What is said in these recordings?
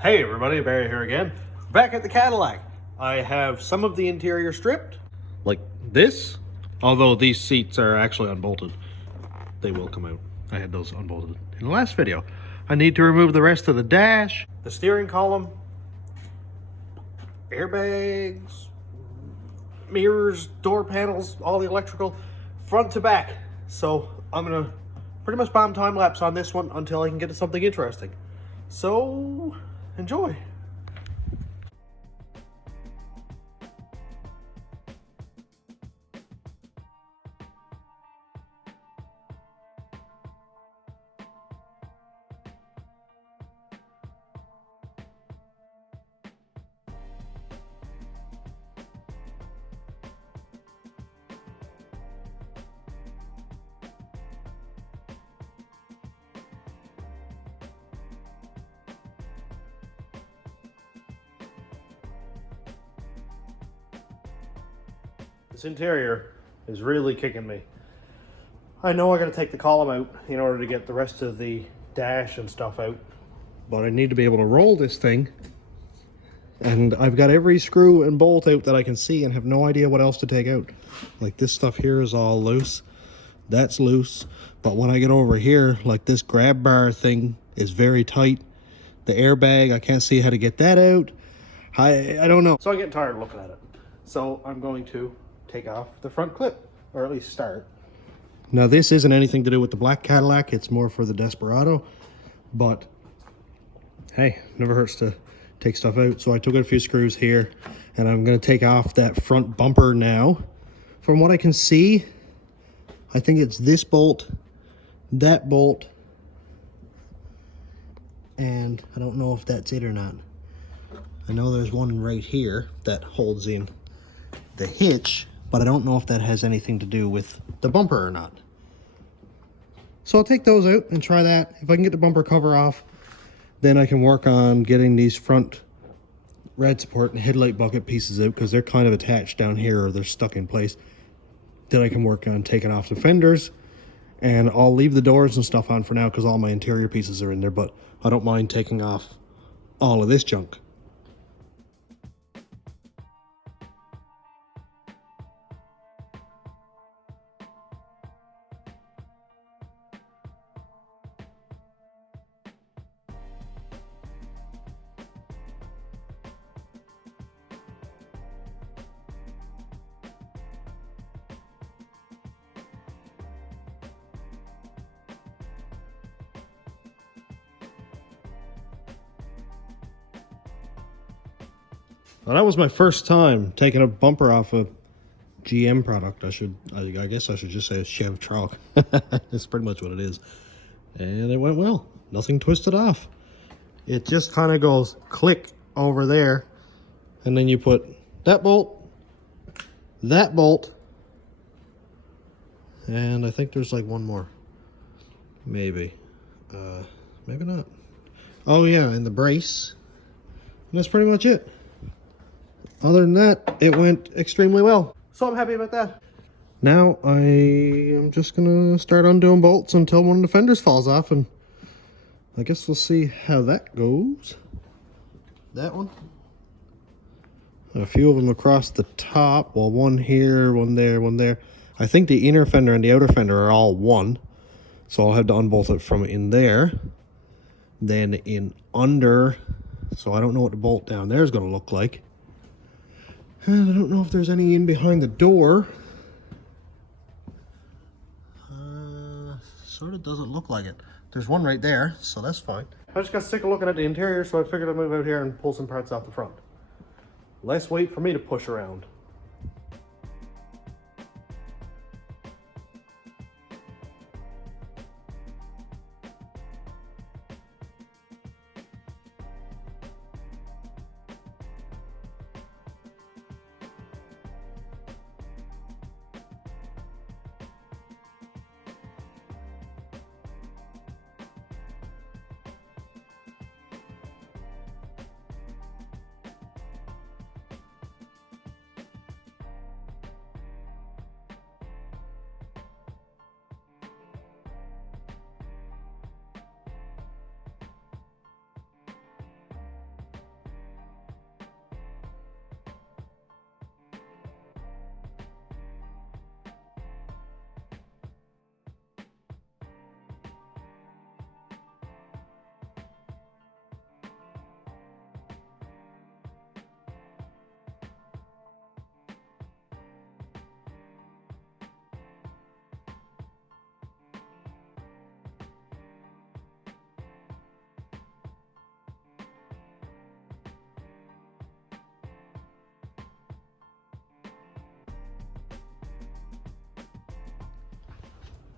Hey everybody, Barry here again. Back at the Cadillac. I have some of the interior stripped, like this. Although these seats are actually unbolted. They will come out. I had those unbolted in the last video. I need to remove the rest of the dash, the steering column, airbags, mirrors, door panels, all the electrical, front to back. So I'm gonna pretty much bomb time lapse on this one until I can get to something interesting. So enjoy. This interior is really kicking me. I know I gotta take the column out in order to get the rest of the dash and stuff out, but I need to be able to roll this thing, and I've got every screw and bolt out that I can see and have no idea what else to take out. Like this stuff here is all loose, that's loose, but when I get over here, like this grab bar thing is very tight. The airbag, I can't see how to get that out. I don't know. So I'm getting tired of looking at it. So I'm going to take off the front clip, or at least start. Now this isn't anything to do with the black Cadillac, it's more for the Desperado, but hey, never hurts to take stuff out. So I took out a few screws here, and I'm going to take off that front bumper now. From what I can see, I think it's this bolt, that bolt, and I don't know if that's it or not. I know there's one right here that holds in the hitch, but I don't know if that has anything to do with the bumper or not. So I'll take those out and try that. If I can get the bumper cover off, then I can work on getting these front red support and headlight bucket pieces out, because they're kind of attached down here, or they're stuck in place. Then I can work on taking off the fenders, and I'll leave the doors and stuff on for now because all my interior pieces are in there, but I don't mind taking off all of this junk. Well, that was my first time taking a bumper off a GM product. I guess I should just say a Chevy truck. That's pretty much what it is. And it went well. Nothing twisted off. It just kind of goes click over there, and then you put that bolt, and I think there's like one more. Maybe. Maybe not. Oh yeah, and the brace. And that's pretty much it. Other than that, it went extremely well. So I'm happy about that. Now I am just gonna start undoing bolts until one of the fenders falls off, and I guess we'll see how that goes. That one. A few of them across the top. Well, one here, one there, one there. I think the inner fender and the outer fender are all one. So I'll have to unbolt it from in there. Then in under. So I don't know what the bolt down there is gonna look like. And I don't know if there's any in behind the door. Sort of doesn't look like it. There's one right there, so that's fine. I just got sick of looking at the interior, so I figured I'd move out here and pull some parts off the front. Less weight for me to push around.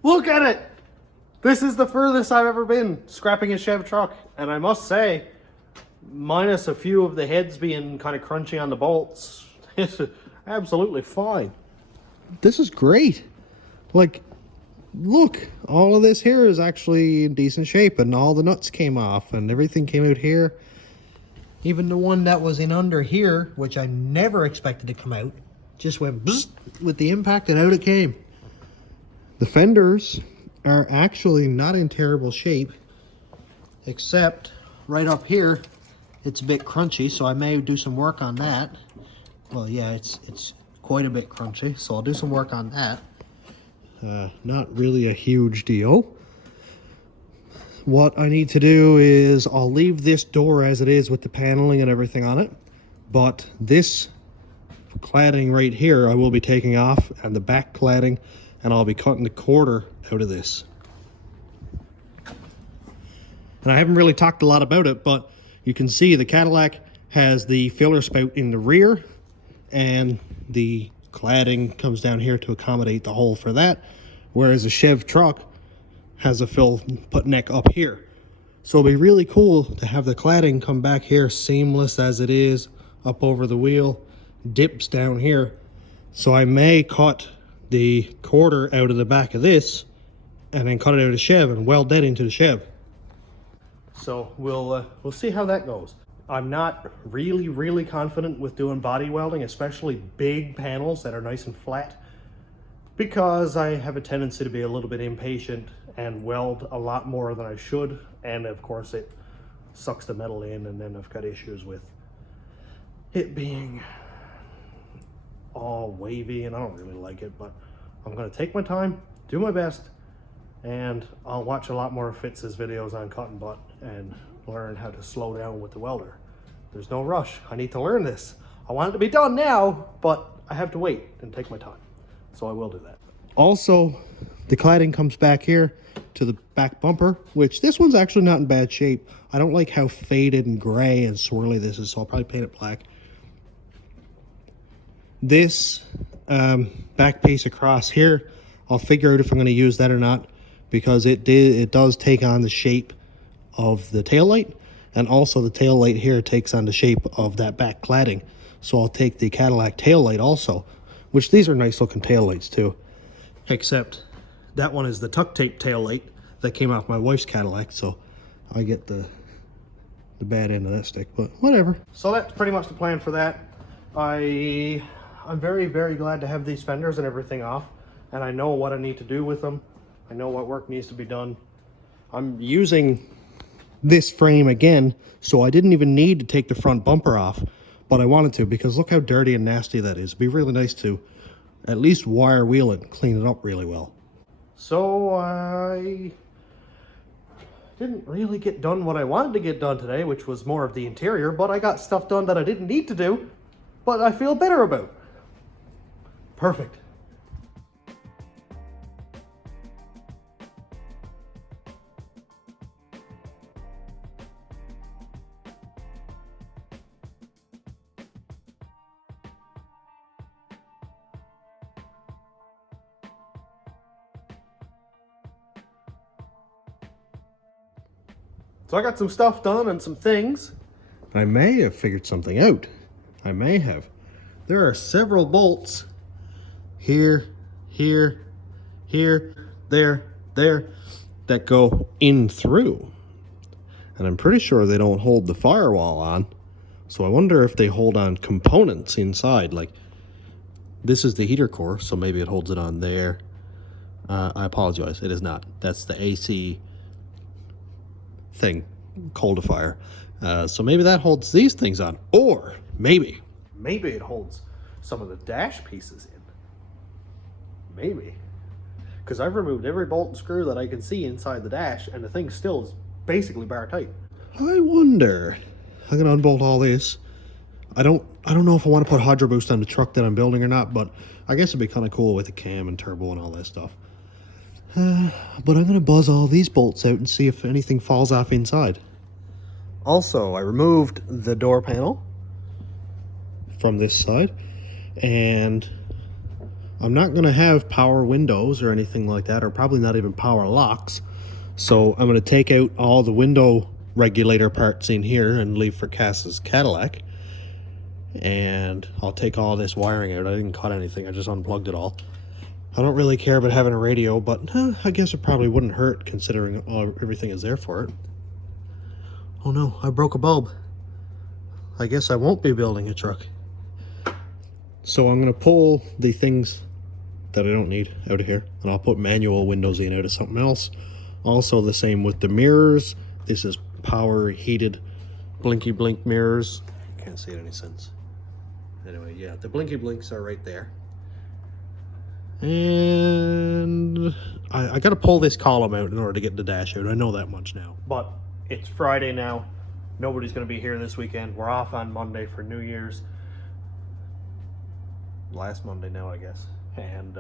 Look at it! This is the furthest I've ever been scrapping a Chev truck. And I must say, minus a few of the heads being kind of crunchy on the bolts, it's absolutely fine. This is great. Like, look, all of this here is actually in decent shape, and all the nuts came off and everything came out here. Even the one that was in under here, which I never expected to come out, just went bzzz with the impact and out it came. The fenders are actually not in terrible shape, except right up here, it's a bit crunchy, so I may do some work on that. Well, yeah, it's quite a bit crunchy, so I'll do some work on that. Not really a huge deal. What I need to do is I'll leave this door as it is with the paneling and everything on it, but this cladding right here I will be taking off, and the back cladding, and I'll be cutting the quarter out of this. And I haven't really talked a lot about it, but you can see the Cadillac has the filler spout in the rear, and the cladding comes down here to accommodate the hole for that, whereas a Chev truck has a fill put neck up here. So it'll be really cool to have the cladding come back here seamless as it is, up over the wheel, dips down here. So I may cut the quarter out of the back of this and then cut it out of the Chev and weld that into the Chev. So we'll see how that goes. I'm not really confident with doing body welding, especially big panels that are nice and flat, because I have a tendency to be a little bit impatient and weld a lot more than I should, and of course it sucks the metal in, and then I've got issues with it being all wavy, and I don't really like it. But I'm going to take my time, do my best, and I'll watch a lot more of Fitz's videos on cut and butt and learn how to slow down with the welder. There's no rush. I need to learn this. I want it to be done now, but I have to wait and take my time. So I will do that. Also, the cladding comes back here to the back bumper, which this one's actually not in bad shape. I don't like how faded and gray and swirly this is, so I'll probably paint it black. This back piece across here, I'll figure out if I'm going to use that or not, because it does take on the shape of the taillight, and also the taillight here takes on the shape of that back cladding. So I'll take the Cadillac taillight also, which these are nice looking taillights too, except that one is the tuck tape taillight that came off my wife's Cadillac, so I get the bad end of that stick, but whatever. So that's pretty much the plan for that. I'm very glad to have these fenders and everything off, and I know what I need to do with them. I know what work needs to be done. I'm using this frame again, so I didn't even need to take the front bumper off, but I wanted to, because look how dirty and nasty that is. It'd be really nice to at least wire wheel it and clean it up really well. So I didn't really get done what I wanted to get done today, which was more of the interior, but I got stuff done that I didn't need to do, but I feel better about. Perfect. So I got some stuff done and some things. I may have figured something out. I may have. There are several bolts here, here, there, that go in through. And I'm pretty sure they don't hold the firewall on. So I wonder if they hold on components inside. Like, this is the heater core, so maybe it holds it on there. I apologize, it is not. That's the AC thing, coldifier. So maybe that holds these things on, or maybe it holds some of the dash pieces in. Maybe, because I've removed every bolt and screw that I can see inside the dash, and the thing still is basically bar tight. I wonder. I'm gonna unbolt all this. I don't know if I want to put Hydro Boost on the truck that I'm building or not, but I guess it'd be kind of cool with a cam and turbo and all that stuff. But I'm gonna buzz all these bolts out and see if anything falls off inside. Also, I removed the door panel from this side, and I'm not going to have power windows or anything like that, or probably not even power locks. So I'm going to take out all the window regulator parts in here and leave for Cass's Cadillac. And I'll take all this wiring out. I didn't cut anything, I just unplugged it all. I don't really care about having a radio, but I guess it probably wouldn't hurt considering everything is there for it. Oh no, I broke a bulb. I guess I won't be building a truck. So I'm going to pull the things that I don't need out of here, and I'll put manual windows in out of something else. Also the same with the mirrors. This is power heated blinky blink mirrors. Can't see it any sense. Anyway, yeah, the blinky blinks are right there. And I got to pull this column out in order to get the dash out. I know that much now. But it's Friday now. Nobody's going to be here this weekend. We're off on Monday for New Year's. Last Monday now, I guess. And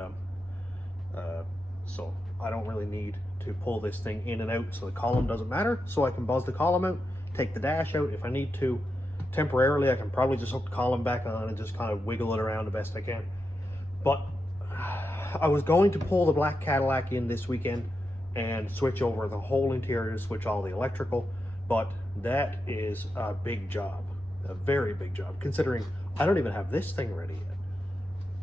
so I don't really need to pull this thing in and out, so the column doesn't matter. So I can buzz the column out, take the dash out. If I need to temporarily, I can probably just hook the column back on and just kind of wiggle it around the best I can. But I was going to pull the black Cadillac in this weekend and switch over the whole interior, switch all the electrical, but that is a big job, a very big job, considering I don't even have this thing ready yet.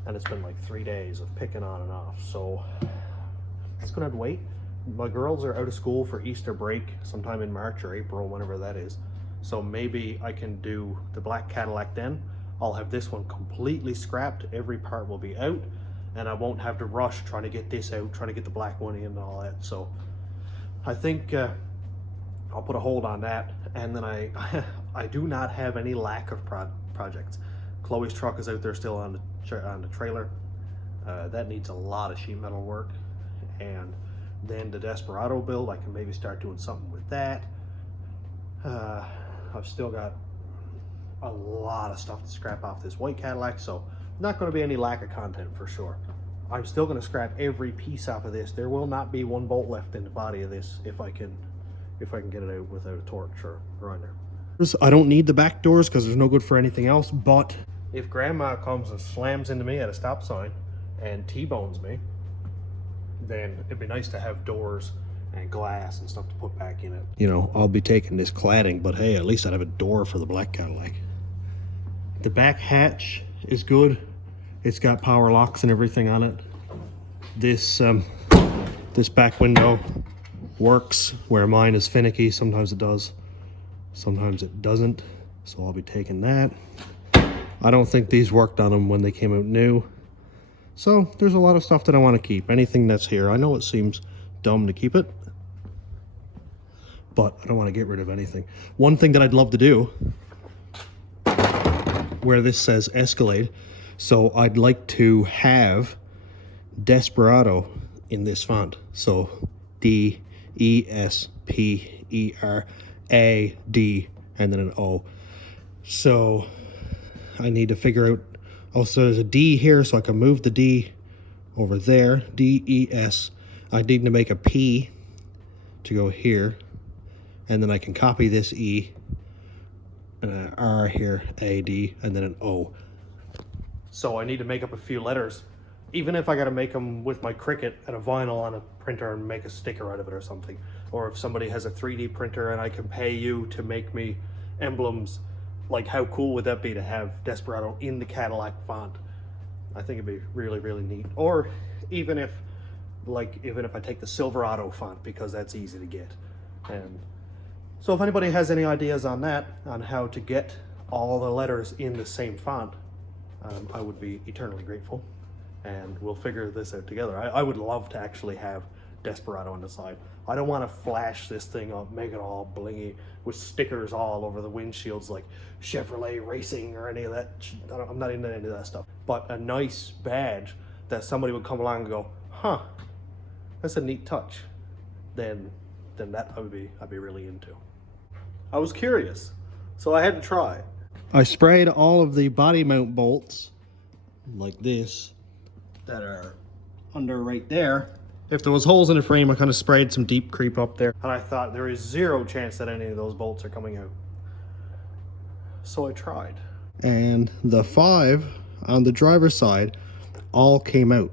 And it's been like 3 days of picking on and off, so it's gonna have to wait. My girls are out of school for Easter break sometime in March or April, whenever that is. So maybe I can do the black Cadillac then. I'll have this one completely scrapped, every part will be out, and I won't have to rush trying to get this out, trying to get the black one in and all that. So I think I'll put a hold on that. And then I do not have any lack of projects. Chloe's truck is out there still on the trailer. That needs a lot of sheet metal work. And then the Desperado build, I can maybe start doing something with that. I've still got a lot of stuff to scrap off this white Cadillac, so not going to be any lack of content for sure. I'm still going to scrap every piece off of this. There will not be one bolt left in the body of this if I can get it out without a torch or grinder. I don't need the back doors because there's no good for anything else, but if grandma comes and slams into me at a stop sign and T-bones me, then it'd be nice to have doors and glass and stuff to put back in it. You know, I'll be taking this cladding, but hey, at least I'd have a door for the black Cadillac. The back hatch is good. It's got power locks and everything on it. This back window works where mine is finicky. Sometimes it does, sometimes it doesn't. So I'll be taking that. I don't think these worked on them when they came out new. So there's a lot of stuff that I want to keep. Anything that's here. I know it seems dumb to keep it, but I don't want to get rid of anything. One thing that I'd love to do, where this says Escalade, so I'd like to have Desperado in this font. So D-E-S-P-E-R-A-D and then an O. So I need to figure out, also there's a D here, so I can move the D over there, D-E-S. I need to make a P to go here, and then I can copy this E, and an R here, A-D, and then an O. So I need to make up a few letters, even if I got to make them with my Cricut and a vinyl on a printer and make a sticker out of it or something. Or if somebody has a 3D printer and I can pay you to make me emblems, like how cool would that be to have Desperado in the Cadillac font? I think it'd be really, really neat. Or even if I take the Silverado font, because that's easy to get. And so if anybody has any ideas on that, on how to get all the letters in the same font, I would be eternally grateful. And we'll figure this out together. I would love to actually have Desperado on the side. I don't want to flash this thing up, make it all blingy with stickers all over the windshields like Chevrolet Racing or any of that. I'm not into any of that stuff. But a nice badge that somebody would come along and go, huh, that's a neat touch. Then that I'd be really into. I was curious, so I had to try. I sprayed all of the body mount bolts like this that are under right there. If there was holes in the frame, I kind of sprayed some deep creep up there, and I thought there is zero chance that any of those bolts are coming out. So I tried. And the 5 on the driver's side, all came out.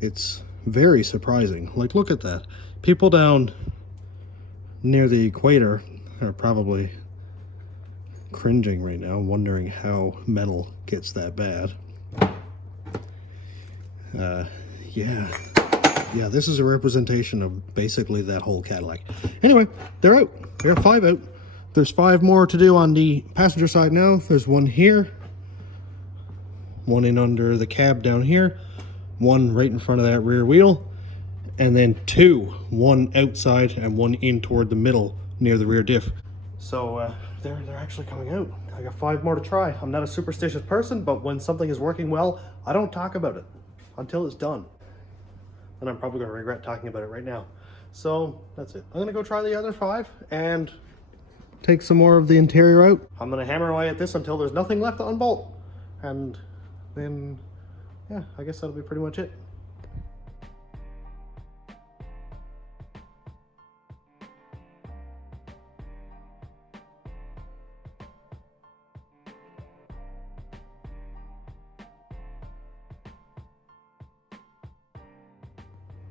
It's very surprising. Like, look at that. People down near the equator are probably cringing right now, wondering how metal gets that bad. Yeah, this is a representation of basically that whole Cadillac. Anyway, they're out. There are 5 out. There's 5 more to do on the passenger side now. There's one here, one in under the cab down here, one right in front of that rear wheel, and then 2, one outside and one in toward the middle near the rear diff. So they're actually coming out. I got 5 more to try. I'm not a superstitious person, but when something is working well, I don't talk about it until it's done. And I'm probably going to regret talking about it right now. So that's it. I'm going to go try the other 5 and take some more of the interior out. I'm going to hammer away at this until there's nothing left to unbolt. And then, yeah, I guess that'll be pretty much it.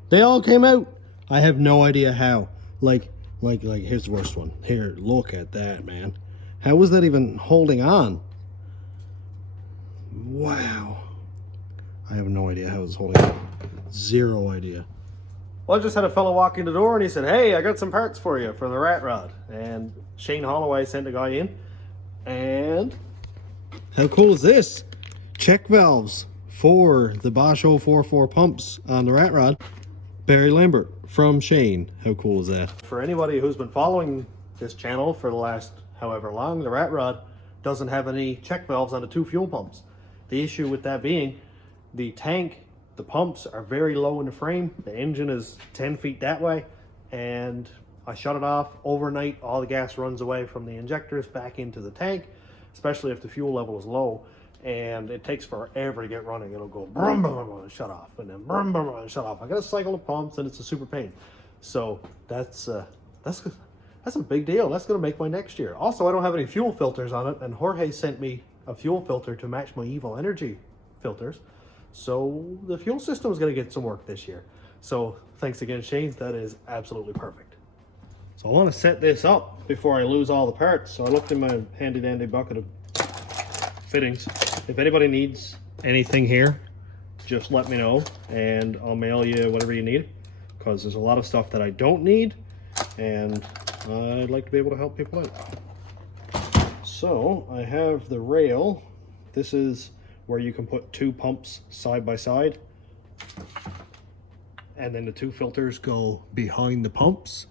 They all came out. I have no idea how. Like, here's the worst one. Here, look at that, man. How was that even holding on? Wow. I have no idea how it was holding on. Zero idea. Well, I just had a fellow walk in the door and he said, hey, I got some parts for you for the rat rod. And Shane Holloway sent a guy in. And how cool is this? Check valves for the Bosch 044 pumps on the rat rod. Barry Lambert from Shane. How cool is that? For anybody who's been following this channel for the last however long, the rat rod doesn't have any check valves on the 2 fuel pumps. The issue with that being the tank, the pumps are very low in the frame. The engine is 10 feet that way, and I shut it off overnight. All the gas runs away from the injectors back into the tank, especially if the fuel level is low. And it takes forever to get running. It'll go brum, brum, brum, shut off, and then brum, brum, brum, shut off. I got to cycle the pumps, and it's a super pain. So that's a big deal. That's going to make my next year. Also, I don't have any fuel filters on it, and Jorge sent me a fuel filter to match my Evil Energy filters. So the fuel system is going to get some work this year. So thanks again, Shane. That is absolutely perfect. So I want to set this up before I lose all the parts. So I looked in my handy dandy bucket of fittings. If anybody needs anything here, just let me know and I'll mail you whatever you need, because there's a lot of stuff that I don't need and I'd like to be able to help people out. So I have the rail. This is where you can put 2 pumps side by side, and then the 2 filters go behind the pumps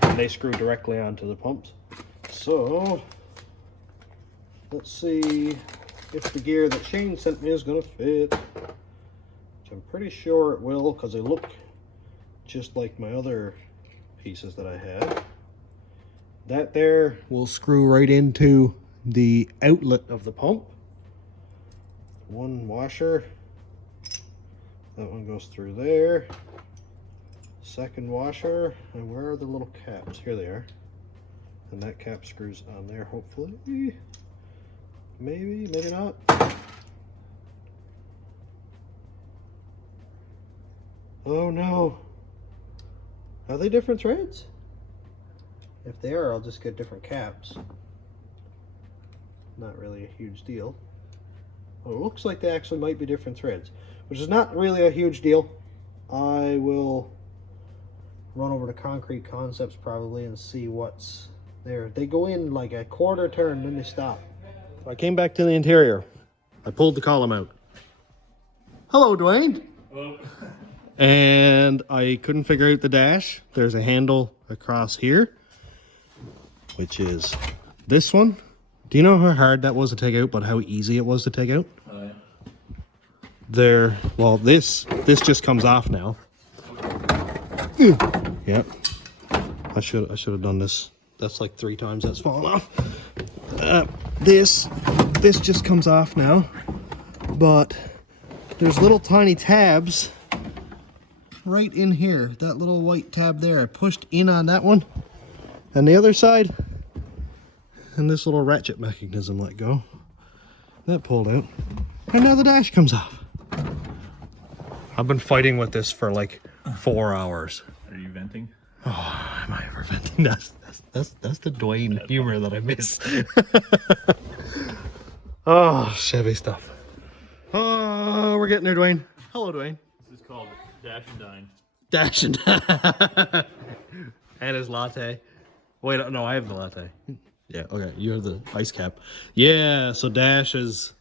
and they screw directly onto the pumps. So let's see if the gear that Shane sent me is going to fit, which I'm pretty sure it will, because they look just like my other pieces that I had. That there will screw right into the outlet of the pump. 1 washer. That one goes through there. 2nd washer. And where are the little caps? Here they are. And that cap screws on there, hopefully. Maybe, maybe not. Oh no. Are they different threads? If they are, I'll just get different caps. Not really a huge deal. Well, it looks like they actually might be different threads, which is not really a huge deal. I will run over to Concrete Concepts probably and see what's there. They go in like a quarter turn, then they stop. I came back to the interior. I pulled the column out. Hello, Dwayne. Hello. And I couldn't figure out the dash. There's a handle across here, which is this one. Do you know how hard that was to take out, but how easy it was to take out? Oh, yeah. There, well, this just comes off now. Yep. I should have done this. That's like 3 times that's fallen off. This just comes off now, but there's little tiny tabs right in here. That little white tab there, I pushed in on that one, and the other side, and this little ratchet mechanism let go. That pulled out. And now the dash comes off. I've been fighting with this for like 4 hours. Are you venting? Oh, am I ever venting? That's the Dwayne humor that I miss. Oh, Chevy stuff. Oh, we're getting there, Dwayne. Hello, Dwayne. This is called Dash and Dine. Dash and and his latte. Wait, no, I have the latte. Yeah, okay, you have the ice cap. Yeah, so Dash is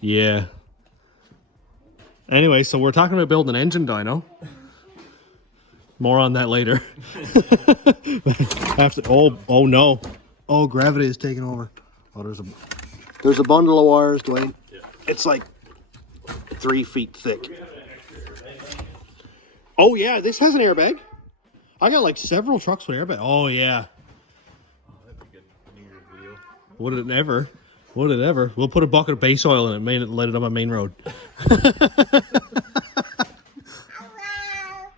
yeah. Anyway, so we're talking about building an engine dyno. More on that later. After, oh no. Oh, gravity is taking over. Oh, there's a bundle of wires, Dwayne. Yeah. It's like 3 feet thick. Oh yeah, this has an airbag. I got like several trucks with airbag. Oh yeah. Oh, that'd be good. Video. Would it ever? Would it ever? We'll put a bucket of base oil in it, let it on my main road.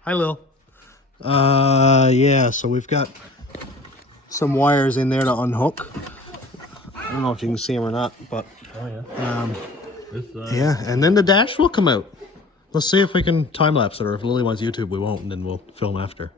Hi, Lil. Yeah, so we've got some wires in there to unhook. I don't know if you can see them or not, but oh yeah. Yeah, and then the dash will come out. Let's see if we can time lapse it, or if Lily wants YouTube, we won't, and then we'll film after.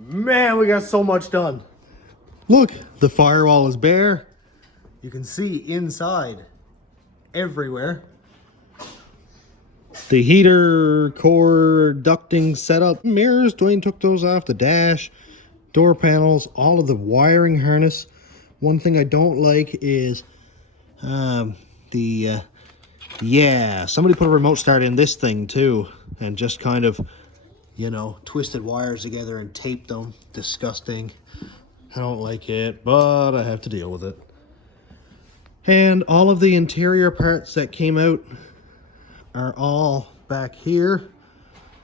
Man, we got so much done. Look, the firewall is bare. You can see inside everywhere. The heater core ducting setup. Mirrors, Dwayne took those off. The dash, door panels, all of the wiring harness. One thing I don't like is yeah, somebody put a remote start in this thing too, and just kind of, you know, twisted wires together and taped them. Disgusting. I don't like it, but I have to deal with it. And all of the interior parts that came out are all back here.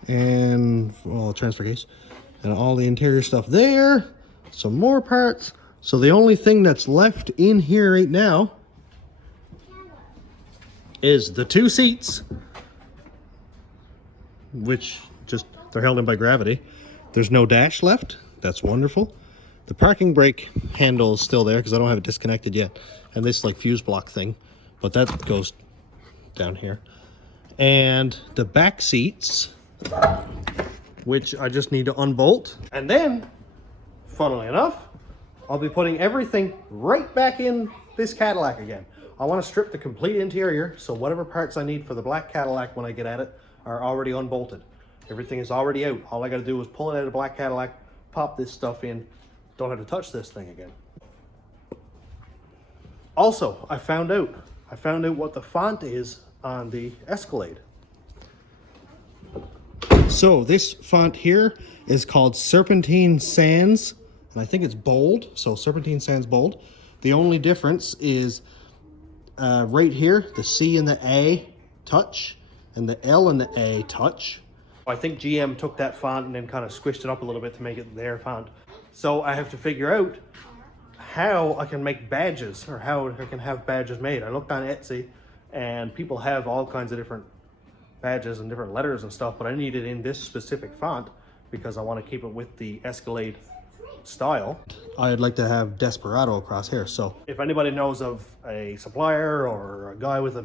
And, well, the transfer case. And all the interior stuff there. Some more parts. So the only thing that's left in here right now is the 2 seats, which just, they're held in by gravity. There's no dash left. That's wonderful. The parking brake handle is still there because I don't have it disconnected yet. And this like fuse block thing, but that goes down here. And the back seats, which I just need to unbolt. And then, funnily enough, I'll be putting everything right back in this Cadillac again. I want to strip the complete interior, so whatever parts I need for the black Cadillac when I get at it are already unbolted. Everything is already out. All I got to do is pull it out of the black Cadillac, pop this stuff in. Don't have to touch this thing again. Also, I found out what the font is on the Escalade. So this font here is called Serpentine Sans, and I think it's bold, so Serpentine Sans bold. The only difference is right here, the C and the A touch, and the L and the A touch. I think GM took that font and then kind of squished it up a little bit to make it their font. So I have to figure out how I can make badges, or how I can have badges made. I looked on Etsy, and people have all kinds of different badges and different letters and stuff, but I need it in this specific font because I want to keep it with the Escalade style. I'd like to have Desperado across here. So if anybody knows of a supplier or a guy with a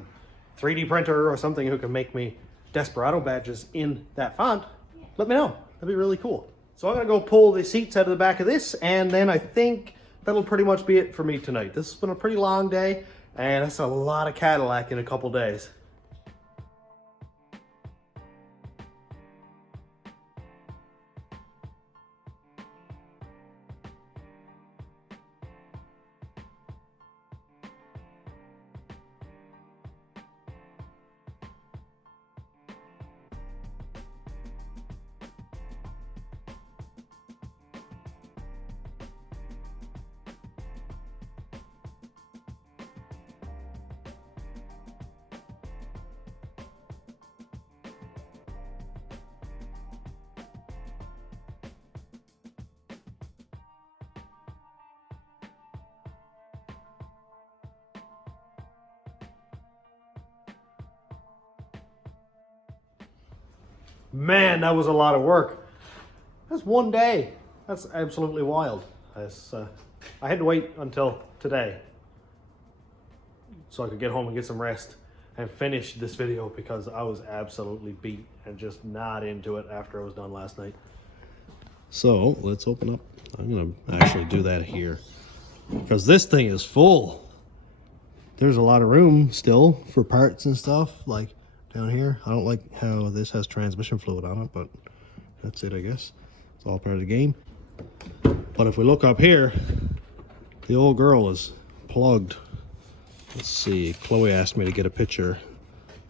3D printer or something who can make me Desperado badges in that font, let me know. That'd be really cool. So I'm gonna go pull the seats out of the back of this, and then I think that'll pretty much be it for me tonight. This has been a pretty long day, and that's a lot of Cadillac in a couple days. Man, that was a lot of work. That's one day. That's absolutely wild. I had to wait until today so I could get home and get some rest and finish this video because I was absolutely beat and just not into it after I was done last night. So let's open up. I'm gonna actually do that here because this thing is full. There's a lot of room still for parts and stuff like down here. I don't like how this has transmission fluid on it, but that's it, I guess. It's all part of the game. But if we look up here, the old girl is plugged. Let's see, Chloe asked me to get a picture.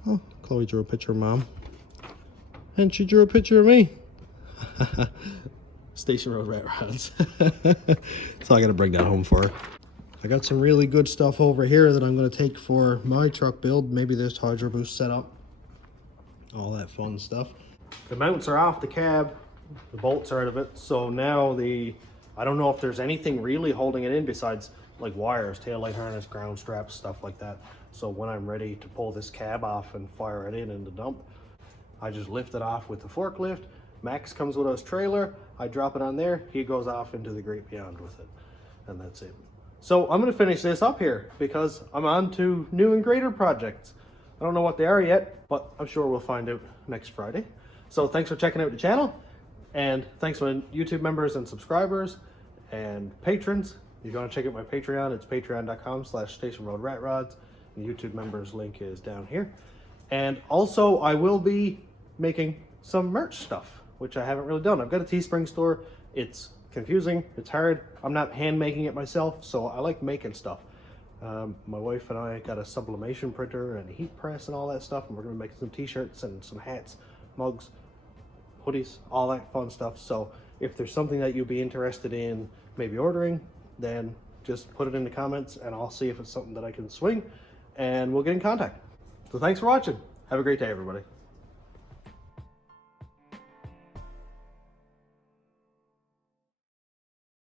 Oh, Chloe drew a picture of Mom. And she drew a picture of me. Station Road Rat Rods. So I gotta bring that home for her. I got some really good stuff over here that I'm gonna take for my truck build. Maybe this hydro boost setup. All that fun stuff. The mounts are off the cab. The bolts are out of it. So now I don't know if there's anything really holding it in besides like wires, taillight harness, ground straps, stuff like that. So when I'm ready to pull this cab off and fire it in the dump, I just lift it off with the forklift. Max comes with his trailer. I drop it on there. He goes off into the great beyond with it. And that's it. So I'm gonna finish this up here because I'm on to new and greater projects. I don't know what they are yet, but I'm sure we'll find out next Friday. So thanks for checking out the channel. And thanks to YouTube members and subscribers and patrons. If you want to check out my Patreon, it's patreon.com/stationroadratrods. The YouTube members link is down here. And also I will be making some merch stuff, which I haven't really done. I've got a Teespring store. It's confusing, it's hard. I'm not hand making it myself, so I like making stuff. My wife and I got a sublimation printer and a heat press and all that stuff, and we're gonna make some t-shirts and some hats, mugs, hoodies, all that fun stuff. So if there's something that you'd be interested in maybe ordering, then just put it in the comments and I'll see if it's something that I can swing and we'll get in contact. So thanks for watching. Have a great day, everybody.